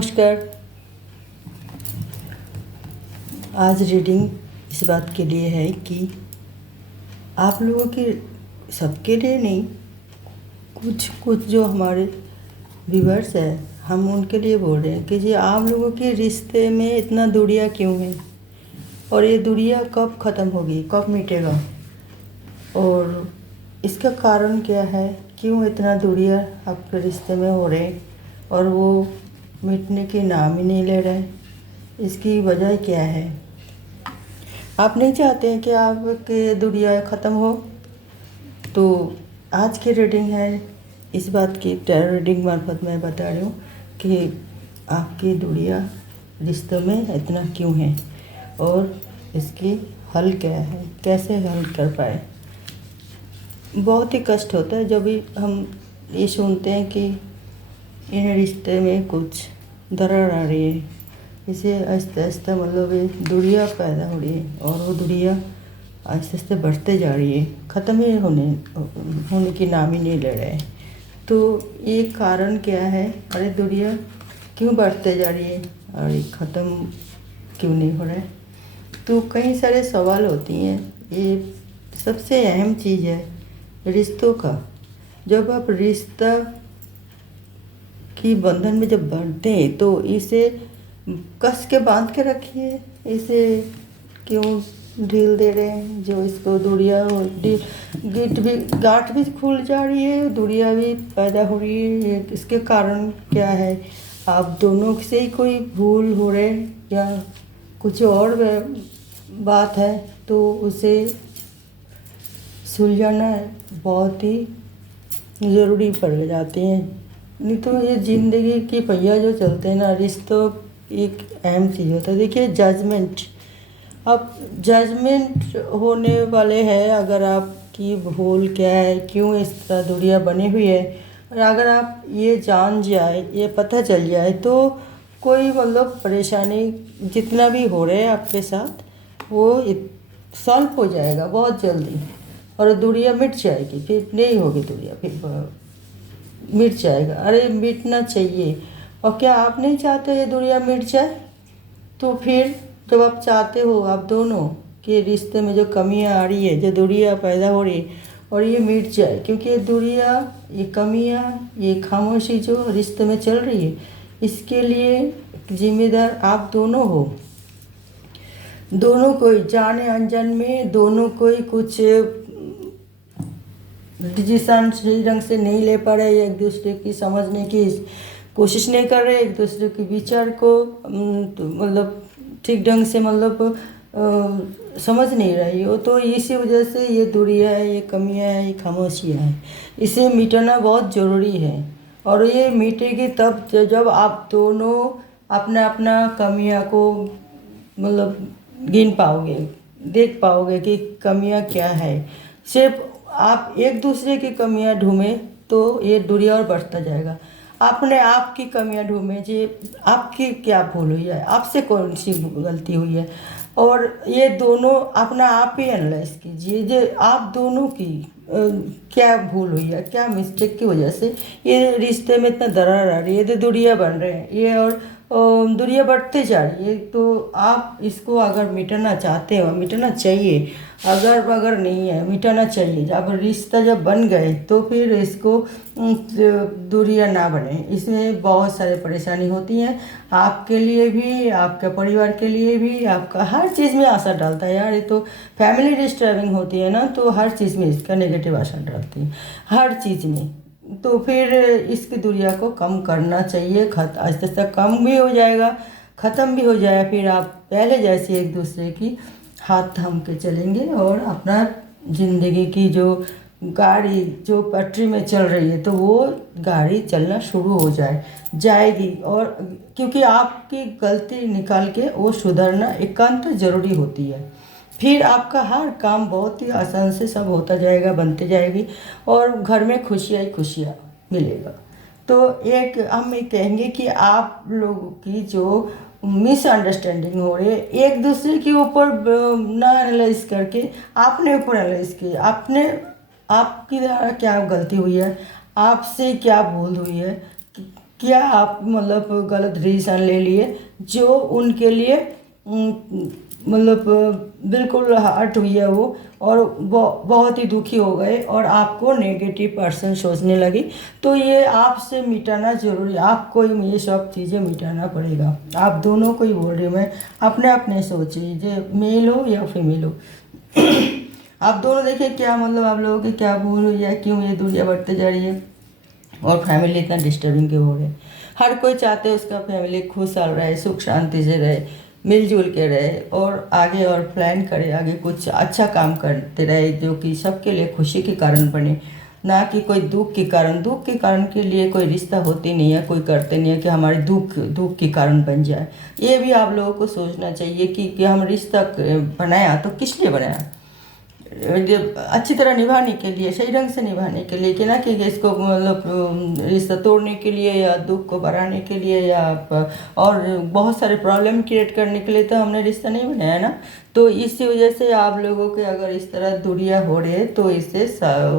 नमस्कार। आज रीडिंग इस बात के लिए है कि आप लोगों के सबके लिए नहीं, कुछ कुछ जो हमारे व्यूअर्स है हम उनके लिए बोल रहे हैं कि जी आप लोगों के रिश्ते में इतना दूरियां क्यों है और ये दूरियां कब ख़त्म होगी, कब मिटेगा और इसका कारण क्या है, क्यों इतना दूरियां आपके रिश्ते में हो रहे हैं और वो मिटने के नाम ही नहीं ले रहे। इसकी वजह क्या है? आप नहीं चाहते हैं कि आपके दूरियां ख़त्म हो, तो आज की रीडिंग है इस बात की। टैरो रीडिंग मार्फत मैं बता रही हूँ कि आपकी दूरियां रिश्तों में इतना क्यों है और इसकी हल क्या है, कैसे हल कर पाए। बहुत ही कष्ट होता है जब भी हम ये सुनते हैं कि इन रिश्ते में कुछ दरार आ रही है, इसे आहिस्ते आहिस्ते मतलब ये दूरियां पैदा हो रही है और वो दूरियां आहिस्ते आहिस्ते बढ़ते जा रही है, ख़त्म ही होने की नाम ही नहीं ले रहे हैं। तो ये कारण क्या है, अरे दूरियां क्यों बढ़ते जा रही है और ये ख़त्म क्यों नहीं हो रहा है? तो कई सारे सवाल होती हैं। ये सबसे अहम चीज़ है रिश्तों का। जब आप रिश्ता की बंधन में जब बढ़ते हैं तो इसे कस के बांध के रखिए, इसे क्यों ढील दे रहे हैं? जो इसको दूरियां गांठ भी खुल जा रही है, दूरियां भी पैदा हो रही है। इसके कारण क्या है? आप दोनों से ही कोई भूल हो रहे या कुछ और बात है, तो उसे सुलझाना बहुत ही ज़रूरी पड़ जाती है। नहीं तो ये ज़िंदगी की पहिया जो चलते हैं ना, रिश्तों एक अहम चीज़ होता है। देखिए जजमेंट, अब जजमेंट होने वाले हैं अगर आपकी भूल क्या है, क्यों इस तरह दूरियां बनी हुई है। और अगर आप ये जान जाए, ये पता चल जाए, तो कोई मतलब परेशानी जितना भी हो रहा है आपके साथ वो सॉल्व हो जाएगा बहुत जल्दी और दूरियां मिट जाएगी। फिर नहीं होगी दूरियां, फिर मिट जाएगा। अरे मिटना चाहिए। और क्या आप नहीं चाहते ये दूरियां मिट जाए? तो फिर जब आप चाहते हो आप दोनों के रिश्ते में जो कमियां आ रही है, जो दूरियां पैदा हो रही है और ये मिट जाए, क्योंकि ये दूरियां, ये कमियां, ये खामोशी जो रिश्ते में चल रही है, इसके लिए जिम्मेदार आप दोनों हो। दोनों कोई जाने अनजान में, दोनों कोई कुछ डिसीजन सही ढंग से नहीं ले पा रहे, एक दूसरे की समझने की कोशिश नहीं कर रहे, एक दूसरे के विचार को मतलब ठीक ढंग से मतलब समझ नहीं रही हो। तो इसी वजह से ये दूरियां है, ये कमियां है, ये खामोशियाँ हैं। इसे मिटाना बहुत ज़रूरी है और ये मिटेगी तब जब आप दोनों अपना अपना कमियां को मतलब गिन पाओगे, देख पाओगे कि कमियां क्या है। सिर्फ आप एक दूसरे की कमियां ढूंढें तो ये दूरियां और बढ़ता जाएगा। आपने आपकी कमियां ढूंढें जी, आपकी क्या भूल हुई है, आपसे कौन सी गलती हुई है, और ये दोनों अपना आप ही एनालाइज कीजिए जो आप दोनों की क्या भूल हुई है, क्या मिस्टेक की वजह से ये रिश्ते में इतना दरार आ रही है, तो दूरियां बन रहे हैं ये और दूरियां बढ़ते जा रही है। तो आप इसको अगर मिटाना चाहते हो, मिटाना चाहिए, अगर नहीं है मिटाना चाहिए। जब रिश्ता जब बन गए तो फिर इसको दूरियां ना बने। इसमें बहुत सारे परेशानी होती हैं, आपके लिए भी, आपके परिवार के लिए भी, आपका हर चीज़ में असर डालता है यार। ये तो फैमिली डिस्टर्बिंग होती है ना, तो हर चीज़ में इसका नेगेटिव असर डालती है, हर चीज़ में। तो फिर इसकी दूरियां को कम करना चाहिए। आहिस्ते आहिस्ते कम भी हो जाएगा, ख़त्म भी हो जाएगा। फिर आप पहले जैसे एक दूसरे की हाथ थाम के चलेंगे और अपना ज़िंदगी की जो गाड़ी जो पटरी में चल रही है, तो वो गाड़ी चलना शुरू हो जाएगी। और क्योंकि आपकी गलती निकाल के वो सुधरना एकांत ज़रूरी होती है। फिर आपका हर काम बहुत ही आसान से सब होता जाएगा, बनते जाएगी और घर में खुशियाँ ही खुशियाँ मिलेगा। तो एक हम ये कहेंगे कि आप लोगों की जो मिसअंडरस्टैंडिंग हो रही है, एक दूसरे के ऊपर ना एनालाइज करके आपने ऊपर एनालाइज किया, आपकी द्वारा क्या गलती हुई है, आपसे क्या भूल हुई है, क्या आप मतलब गलत डिसीजन ले लिए जो उनके लिए मतलब बिल्कुल हर्ट हुई है वो, और बहुत ही दुखी हो गए और आपको नेगेटिव पर्सन सोचने लगी। तो ये आपसे मिटाना जरूरी, आपको ये सब चीज़ें मिटाना पड़ेगा। आप दोनों को ही बोल रही हूँ मैं, अपने अपने सोचिए, जो मेल हो या फीमेल हो। आप दोनों देखिए क्या मतलब आप लोगों की क्या भूल हुई है, क्यों ये दूरियां बढ़ते जा रही है और फैमिली इतना डिस्टर्बिंग क्यों हो रही है। हर कोई चाहते है उसका फैमिली खुशहाल रहे, सुख शांति से रहे, मिलजुल के रहे और आगे और प्लान करे, आगे कुछ अच्छा काम करते रहे जो कि सबके लिए खुशी के कारण बने, ना कि कोई दुख के कारण। दुख के कारण के लिए कोई रिश्ता होती नहीं है, कोई करते नहीं है कि हमारे दुख के कारण बन जाए। ये भी आप लोगों को सोचना चाहिए कि हम रिश्ता बनाया तो किस लिए बनाया, अच्छी तरह निभाने के लिए, सही ढंग से निभाने के लिए, कि ना कि इसको मतलब रिश्ता तोड़ने के लिए या दुख को बढ़ाने के लिए या और बहुत सारे प्रॉब्लम क्रिएट करने के लिए तो हमने रिश्ता नहीं बनाया ना। तो इसी वजह से आप लोगों के अगर इस तरह दूरियां हो रही है तो इसे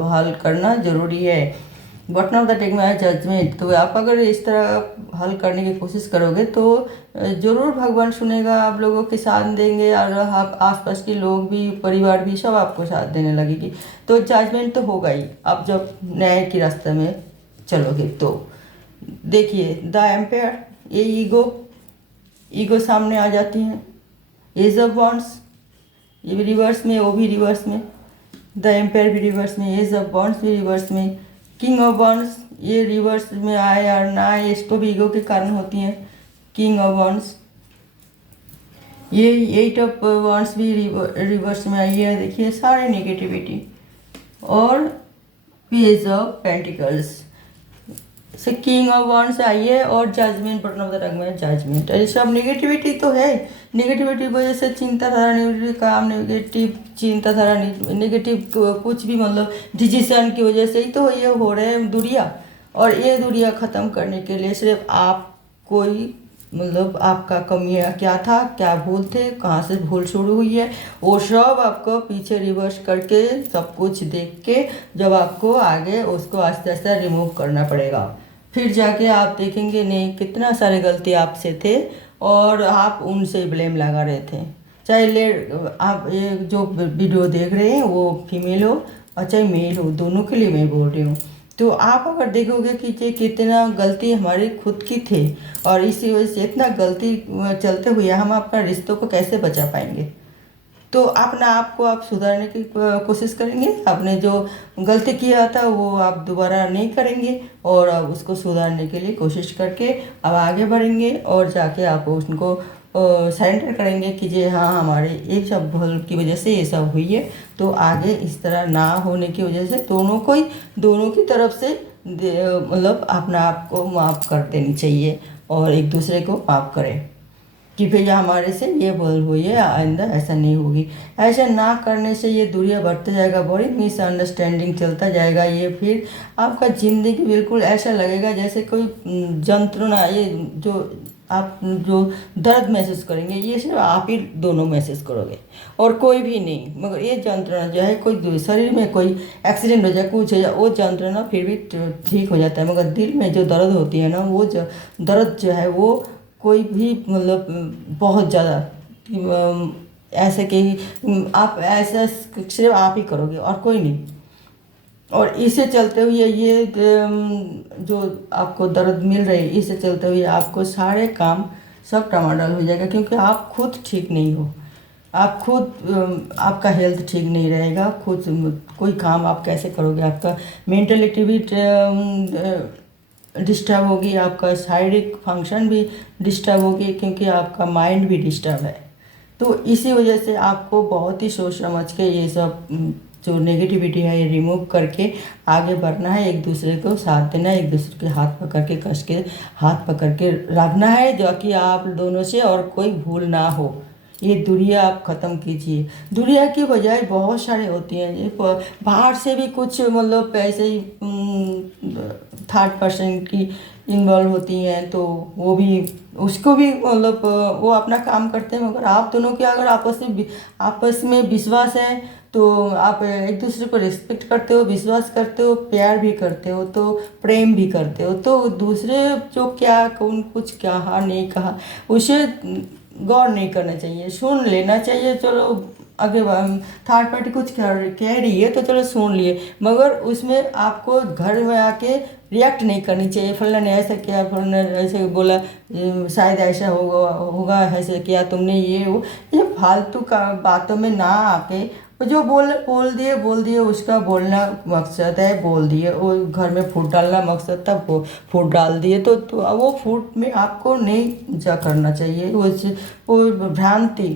हल करना ज़रूरी है। Button of the take my judgement. तो आप अगर इस तरह हल करने की कोशिश करोगे तो ज़रूर भगवान सुनेगा, आप लोगों के साथ देंगे और आप आसपास के लोग भी, परिवार भी, सब आपको साथ देने लगेगी। तो जजमेंट तो होगा ही आप जब न्याय के रास्ते में चलोगे। तो देखिए द एम्पायर, ये ईगो सामने आ जाती है। एज ऑफ वॉन्ड्स ये भी रिवर्स में, वो भी रिवर्स में, द एम्पायर भी रिवर्स में, एज ऑफ वॉन्ड्स भी रिवर्स में, किंग ऑफ वॉन्ड्स ये रिवर्स में आए और ना आए इसको भी ईगो के कारण होती है। किंग ऑफ वॉन्ड्स, ये एट ऑफ वॉन्ड्स भी रिवर्स में आई है। देखिए सारे नेगेटिविटी, और पेज ऑफ पेंटिकल्स से किंग ऑफ वॉन्ड्स आई है, और judgement, button of the tongue में जजमेंट। ये सब नेगेटिविटी तो है। नेगेटिविटी की वजह से चिंताधारा, नेगेटिव काम, नेगेटिव चिंताधारा, नेगेटिव कुछ भी मतलब डिसीजन की वजह से ही तो ये हो रहे हैं दूरियां। और ये दूरियां ख़त्म करने के लिए सिर्फ आप कोई मतलब आपका कमियाँ क्या था, क्या भूल थे, कहाँ से भूल शुरू हुई है, वो सब आपको पीछे रिवर्स करके सब कुछ देख के जब आपको आगे उसको आस्ते आस्ते रिमूव करना पड़ेगा। फिर जाके आप देखेंगे नहीं कितना सारे गलती आपसे थे और आप उनसे ब्लेम लगा रहे थे। चाहे ले आप ये जो वीडियो देख रहे हैं वो फीमेल हो और चाहे मेल हो, दोनों के लिए मैं बोल रही हूँ। तो आप अगर देखोगे कि ये कितना गलती हमारी खुद की थी और इसी वजह से इतना गलती चलते हुए हम अपना रिश्तों को कैसे बचा पाएंगे। तो अपना आप को आप सुधारने की कोशिश करेंगे, आपने जो गलती किया था वो आप दोबारा नहीं करेंगे और अब उसको सुधारने के लिए कोशिश करके अब आगे बढ़ेंगे और जाके आप उनको सरेंडर करेंगे कि जे हाँ हमारे एक सब भूल की वजह से ये सब हुई है। तो आगे इस तरह ना होने की वजह से दोनों की तरफ से मतलब अपना आप को माफ़ कर देनी चाहिए और एक दूसरे को माफ़ करें कि भैया हमारे से ये भूल हुई है, आइंदा ऐसा नहीं होगी। ऐसा ना करने से ये दूरियां बढ़ते जाएगा, बड़ी मिसअंडरस्टैंडिंग चलता जाएगा। ये फिर आपका ज़िंदगी बिल्कुल ऐसा लगेगा जैसे कोई यंत्रणा, ये जो आप जो दर्द महसूस करेंगे ये सिर्फ आप ही दोनों महसूस करोगे और कोई भी नहीं। मगर ये यंत्रणा जो है, कोई शरीर में कोई एक्सीडेंट हो जाए, कुछ हो जाए, वो यंत्रणा फिर भी ठीक हो जाता है। मगर दिल में जो दर्द होती है ना, वो दर्द जो है वो कोई भी मतलब बहुत ज़्यादा ऐसे कि आप ऐसा सिर्फ आप ही करोगे और कोई नहीं। और इसे चलते हुए ये जो आपको दर्द मिल रही है, इसे चलते हुए आपको सारे काम सब टमाटर हो जाएगा क्योंकि आप खुद ठीक नहीं हो। आप खुद आपका हेल्थ ठीक नहीं रहेगा, खुद कोई काम आप कैसे करोगे, आपका मेंटलिटी भी डिस्टर्ब होगी, आपका शारीरिक फंक्शन भी डिस्टर्ब होगी क्योंकि आपका माइंड भी डिस्टर्ब है। तो इसी वजह से आपको बहुत ही सोच समझ के ये सब जो नेगेटिविटी है ये रिमूव करके आगे बढ़ना है, एक दूसरे को साथ देना है, एक दूसरे के हाथ पकड़ के कस के हाथ पकड़ के रखना है जो कि आप दोनों से और कोई भूल ना हो। ये दूरियां आप ख़त्म कीजिए। दूरियां की बजाय बहुत सारे होती हैं, ये बाहर से भी कुछ मतलब ऐसे ही थर्ड पर्सन की इन्वॉल्व होती हैं तो वो भी उसको भी मतलब वो अपना काम करते हैं, मगर आप दोनों के अगर आपस में विश्वास है तो आप एक दूसरे को रिस्पेक्ट करते हो, विश्वास करते हो, प्यार भी करते हो, तो प्रेम भी करते हो, तो दूसरे जो क्या कौन कुछ कहा नहीं कहा उसे गौर नहीं करना चाहिए, सुन लेना चाहिए। चलो आगे थर्ड पार्टी कुछ कह रही है तो चलो सुन लिए, मगर उसमें आपको घर में आके रिएक्ट नहीं करनी चाहिए। फलाना ने ऐसा किया, फलाना ने ऐसे बोला, शायद ऐसा होगा होगा, ऐसे किया तुमने, ये फालतू का बातों में ना आके जो बोल दिए उसका बोलना मकसद है, बोल दिए वो घर में फूट डालना मकसद था, वो फूट डाल दिए, तो वो फूट में आपको नहीं जा करना चाहिए। वो भ्रांति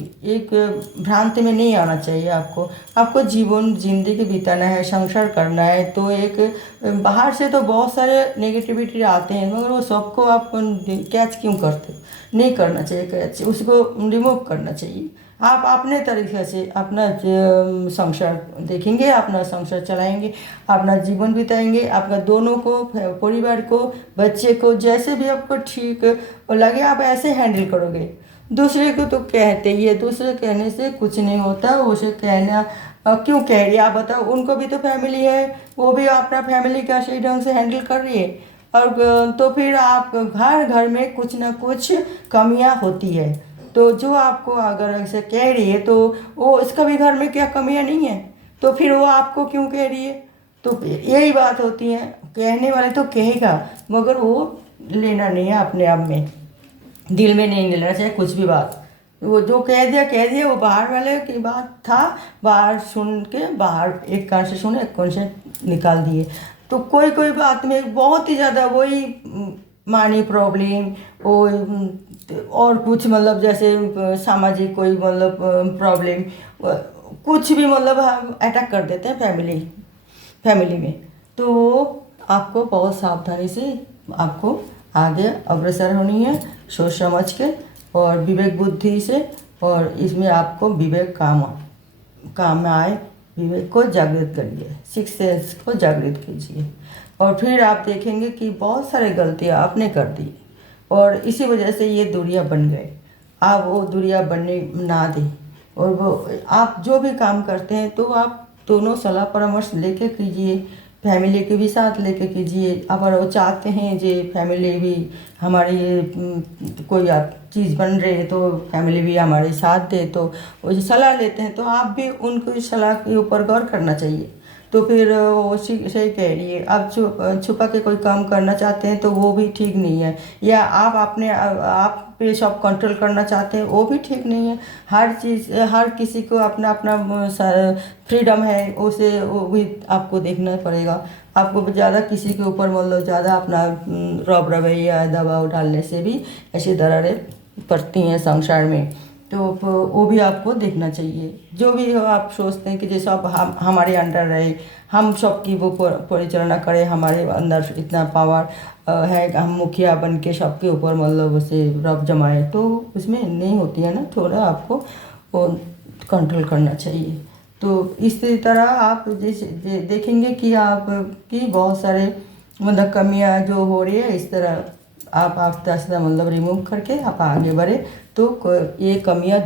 में नहीं आना चाहिए। आपको जीवन जिंदगी बिताना है, संसार करना है, तो एक बाहर से तो बहुत सारे नेगेटिविटी आते हैं, मगर वो सबको आप कैच क्यों करते हो? नहीं करना चाहिए कैच, उसको रिमूव करना चाहिए। आप अपने तरीके से अपना संसार देखेंगे, अपना संसार चलाएंगे, अपना जीवन बिताएंगे, आपका दोनों को, परिवार को, बच्चे को, जैसे भी आपको ठीक लगे आप ऐसे हैंडल करोगे। दूसरे को तो कहते ही है, दूसरे कहने से कुछ नहीं होता, उसे कहना क्यों कह रही है आप बताओ? उनको भी तो फैमिली है, वो भी अपना फैमिली का सही ढंग से हैंडल कर रही है, और तो फिर आप घर घर में कुछ ना कुछ कमियां होती है, तो जो आपको अगर ऐसे कह रही है तो वो इसका भी घर में क्या कमियां नहीं है, तो फिर वो आपको क्यों कह रही है? तो फिर यही बात होती है, कहने वाले तो कहेगा, मगर वो लेना नहीं है अपने आप में, दिल में नहीं लेना चाहिए कुछ भी बात। वो जो कह दिया, वो बाहर वाले की बात था, बाहर सुन के, बाहर एक कान से सुने, एक कान से निकाल दिए। तो कोई कोई बात में बहुत ही ज़्यादा वही मानी प्रॉब्लम, वो और कुछ मतलब जैसे सामाजिक कोई मतलब प्रॉब्लम, कुछ भी मतलब हम अटैक कर देते हैं फैमिली में। तो आपको बहुत सावधानी से आपको आगे अग्रसर होनी है, सोच समझ के और विवेक बुद्धि से, और इसमें आपको विवेक काम में आए। विवेक को जागृत करिए, सिक्स सेंस को जागृत कीजिए, और फिर आप देखेंगे कि बहुत सारे गलतियाँ आपने कर दी और इसी वजह से ये दूरियां बन गए। आप वो दूरियां बनने ना दें, और वो आप जो भी काम करते हैं तो आप दोनों सलाह परामर्श लेके कीजिए, फैमिली के भी साथ लेके कीजिए। अगर वो चाहते हैं जो फैमिली भी हमारी कोई आप चीज़ बन रही है तो फैमिली भी हमारे साथ दे, तो वो जो सलाह लेते हैं तो आप भी उनको सलाह के ऊपर गौर करना चाहिए। तो फिर वो सही कह रही है, आप छुपा के कोई काम करना चाहते हैं तो वो भी ठीक नहीं है, या आप पे सब कंट्रोल करना चाहते हैं वो भी ठीक नहीं है। हर चीज़, हर किसी को अपना अपना फ्रीडम है, उसे वो भी आपको देखना पड़ेगा। आपको ज़्यादा किसी के ऊपर मतलब ज़्यादा अपना रौब रवैया दबाव डालने से भी ऐसी दरारें पड़ती हैं संसार में, तो वो भी आपको देखना चाहिए। जो भी हो आप सोचते हैं कि जैसे आप हमारे अंडर रहे, हम सबकी वो परिचालना करें, हमारे अंदर इतना पावर है कि हम मुखिया बन के सबके ऊपर मतलब उसे रब जमाए, तो उसमें नहीं होती है ना, थोड़ा आपको वो कंट्रोल करना चाहिए। तो इस तरह आप जैसे देखेंगे कि आप की बहुत सारे मतलब कमियां जो हो रही है, इस तरह आप आस्ते आस्ते मतलब रिमूव करके आप आगे बढ़े तो ये कमियां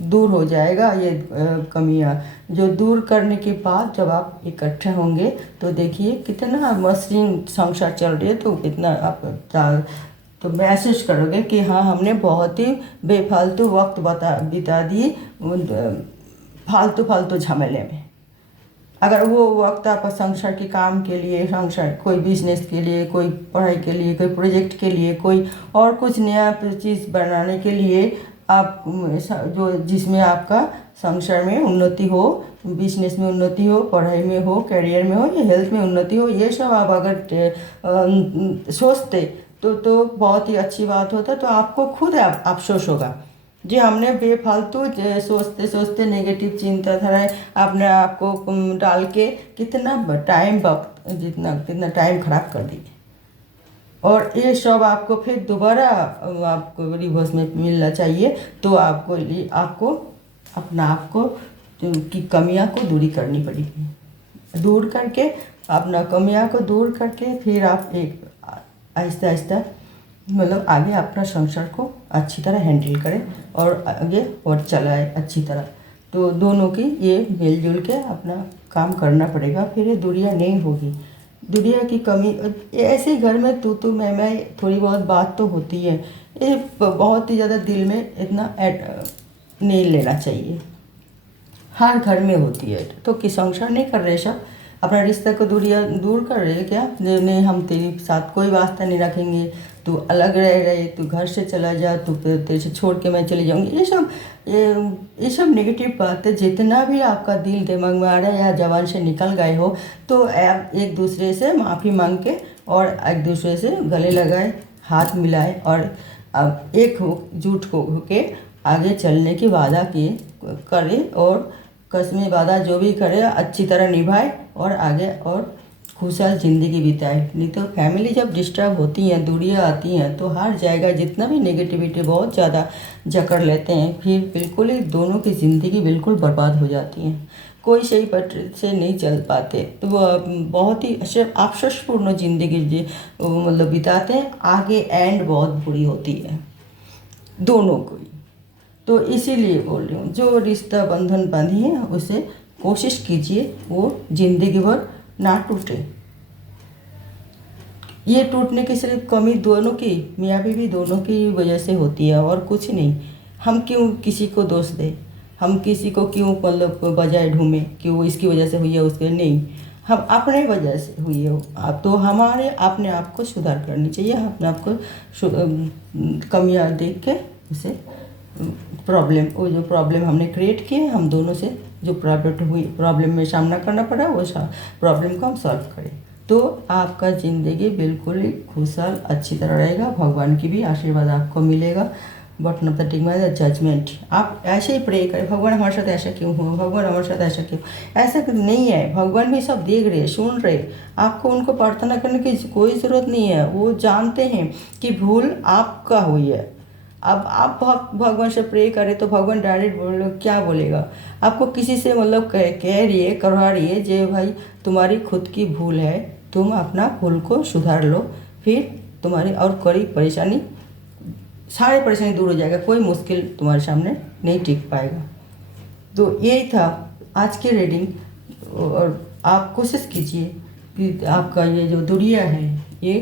दूर हो जाएगा। ये कमियां जो दूर करने के बाद जब आप इकट्ठे होंगे तो देखिए कितना मशीन संसार चल रही है, तो कितना आप तो महसूस करोगे कि हाँ हमने बहुत ही बेफालतू वक्त बिता दिए फालतू झमेले में। अगर वो वक्त आप संसार के काम के लिए, संसार कोई बिजनेस के लिए, कोई पढ़ाई के लिए, कोई प्रोजेक्ट के लिए, कोई और कुछ नया चीज़ बनाने के लिए आप जो जिसमें आपका संसार में उन्नति हो, बिजनेस में उन्नति हो, पढ़ाई में हो, करियर में हो या हेल्थ में उन्नति हो, ये सब आप अगर सोचते तो बहुत ही अच्छी बात होता। तो आपको खुद अफसोस होगा जी हमने बेफालतू सोचते सोचते नेगेटिव चिंताधाराएं अपने आप को डाल के कितना टाइम वक्त कितना टाइम खराब कर दिए, और ये सब आपको फिर दोबारा आपको रिवर्स में मिलना चाहिए। तो आपको अपना की कमियां को दूरी करनी पड़ेगी, दूर करके अपना कमियां को दूर करके फिर आप एक आहिस्ता आहिस्ता मतलब आगे अपना संसार को अच्छी तरह हैंडल करें और आगे और चलाए अच्छी तरह। तो दोनों की ये मिलजुल के अपना काम करना पड़ेगा, फिर ये दूरियाँ नहीं होगी। दूरियाँ की कमी ऐसे ही घर में तू मैं थोड़ी बहुत बात तो होती है, ये बहुत ही ज़्यादा दिल में इतना नहीं लेना चाहिए। हर घर में होती है। तो कि संसार नहीं कर रहे सब अपना रिश्ता को दूर कर रहे क्या? नहीं, हम तेरे साथ कोई वास्ता नहीं रखेंगे, तू अलग रह रहे, तू घर से चला जा, तू तेरे से छोड़ के मैं चली जाऊंगी। ये सब नेगेटिव बातें जितना भी आपका दिल दिमाग में आ रहा है या जबान से निकल गए हो, तो आप एक दूसरे से माफ़ी मांग के और एक दूसरे से गले लगाए, हाथ मिलाए और अब एकजुट होके आगे चलने की वादा किए करें और कसमें वादा जो भी करे अच्छी तरह निभाए और आगे और खुशहाल ज़िंदगी बिताए। नहीं तो फैमिली जब डिस्टर्ब होती हैं, दूरियां आती हैं, तो हर जाएगा जितना भी नेगेटिविटी बहुत ज़्यादा जकड़ लेते हैं, फिर बिल्कुल ही दोनों की ज़िंदगी बिल्कुल बर्बाद हो जाती है। कोई सही पट से नहीं चल पाते, तो वो बहुत ही अफसोसपूर्ण ज़िंदगी मतलब बिताते हैं। आगे एंड बहुत बुरी होती है दोनों को ही। तो इसीलिए बोल रही हूँ, जो रिश्ता बंधन बांधी है उसे कोशिश कीजिए वो ज़िंदगी भर ना टूटे। ये टूटने की सिर्फ कमी दोनों की, मियाँ बीवी दोनों की वजह से होती है और कुछ नहीं। हम क्यों किसी को दोष दें, हम किसी को क्यों मतलब बजाय ढूंढें कि वो इसकी वजह से हुई है उसके, नहीं, हम अपने वजह से हुई है। आप तो हमारे अपने आप को सुधार करनी चाहिए, अपने आप को कमियाँ देख के उसे वो जो प्रॉब्लम हमने क्रिएट किए हम दोनों से, जो प्रॉब्लम में सामना करना पड़ा वो प्रॉब्लम को हम सॉल्व करें, तो आपका ज़िंदगी बिल्कुल ही खुशहाल अच्छी तरह रहेगा। भगवान की भी आशीर्वाद आपको मिलेगा। But not the tick the judgement. आप ऐसे ही प्रे करें, भगवान हमारे साथ ऐसा क्यों हुआ, भगवान हमारे साथ ऐसा क्यों। ऐसा नहीं है, भगवान भी सब देख रहे, सुन रहे। आपको उनको प्रार्थना करने की कोई ज़रूरत नहीं है। वो जानते हैं कि भूल आपका हुई है। अब आप भगवान से प्रे करें तो भगवान डायरेक्ट क्या बोलेगा आपको, किसी से मतलब कह रही है, करवा रही है जे भाई तुम्हारी खुद की भूल है, तुम अपना भूल को सुधार लो, फिर तुम्हारी और कड़ी परेशानी सारी परेशानी दूर हो जाएगा, कोई मुश्किल तुम्हारे सामने नहीं टिक पाएगा। तो यही था आज की रीडिंग। और आप कोशिश कीजिए कि आपका ये जो दूरियां है ये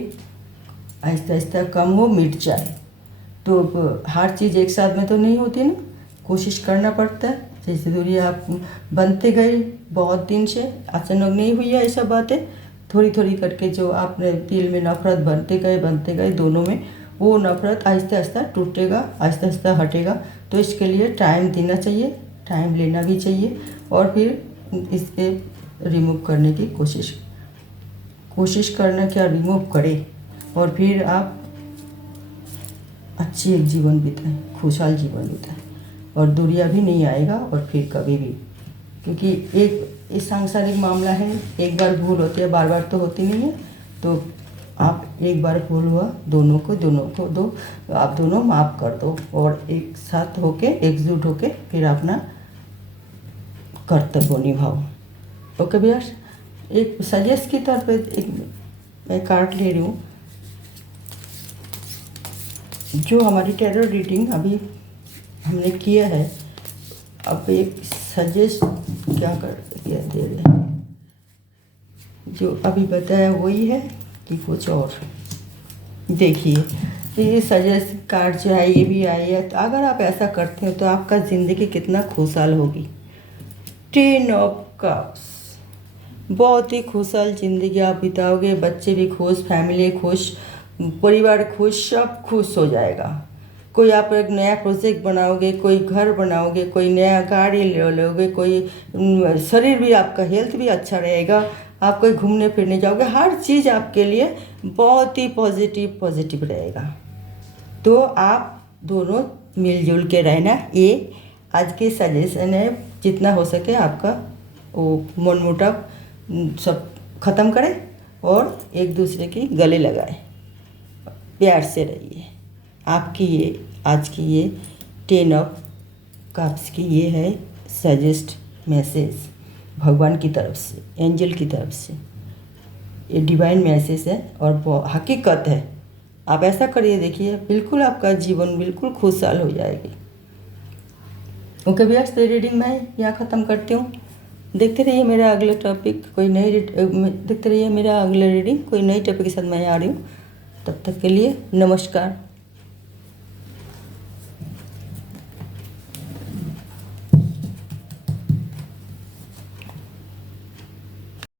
आहिस्ता आहिस्ता कम हो, मिट जाए। तो हर चीज़ एक साथ में तो नहीं होती ना, कोशिश करना पड़ता है। जैसे दूरियां आप बनते गए बहुत दिन से, अचानक नहीं हुई है ऐसा बातें, थोड़ी थोड़ी करके जो आपने दिल में नफरत बनते गए दोनों में, वो नफरत आहिस्ता आहिस्ता टूटेगा, आहिस्ता आहिस्ता हटेगा। तो इसके लिए टाइम देना चाहिए, टाइम लेना भी चाहिए और फिर इसके रिमूव करने की कोशिश करना, क्या रिमूव करें और फिर आप अच्छी एक जीवन बिताएं, खुशहाल जीवन बिताएं और दूरियां भी नहीं आएगा और फिर कभी भी, क्योंकि एक सांसारिक मामला है, एक बार भूल होती है, बार बार तो होती नहीं है। तो आप एक बार भूल हुआ, दोनों को दो, आप दोनों माफ़ कर दो और एक साथ होके एकजुट होके फिर अपना कर्तव्य निभाओ। ओके भैया, एक सजेस्ट की तौर पे एक मैं कार्ड ले रही हूँ। जो हमारी टेरर रीडिंग अभी हमने किया है, अब एक सजेस्ट क्या दे रहे हैं, जो अभी बताया वही है कि कुछ और। देखिए, ये सजेस्ट कार्ड जो है ये भी आई है। तो अगर आप ऐसा करते हो तो आपका ज़िंदगी कितना खुशहाल होगी। 10 ऑफ कप्स, बहुत ही खुशहाल ज़िंदगी आप बिताओगे, बच्चे भी खुश, फैमिली खुश, परिवार खुश, सब खुश हो जाएगा। कोई आप एक नया प्रोजेक्ट बनाओगे, कोई घर बनाओगे, कोई नया गाड़ी ले लोगे, कोई शरीर भी आपका हेल्थ भी अच्छा रहेगा, आप कोई घूमने फिरने जाओगे, हर चीज़ आपके लिए बहुत ही पॉजिटिव रहेगा। तो आप दोनों मिलजुल के रहना, ये आज के सजेशन है। जितना हो सके आपका वो मनमुटाव सब ख़त्म करें और एक दूसरे की गले लगाएं, प्यार से रहिए। आपकी ये आज की ये 10 ऑफ कप्स की ये है सजेस्ट मैसेज भगवान की तरफ से, एंजल की तरफ से। ये डिवाइन मैसेज है और हकीकत है, आप ऐसा करिए, देखिए बिल्कुल आपका जीवन बिल्कुल खुशहाल हो जाएगी। ओके व्यूअर्स, तो रीडिंग मैं यहाँ ख़त्म करती हूँ। देखते रहिए मेरा अगला टॉपिक, देखते रहिए मेरा अगला रीडिंग कोई नई टॉपिक के साथ मैं आ रही हूँ। तब तक के लिए नमस्कार।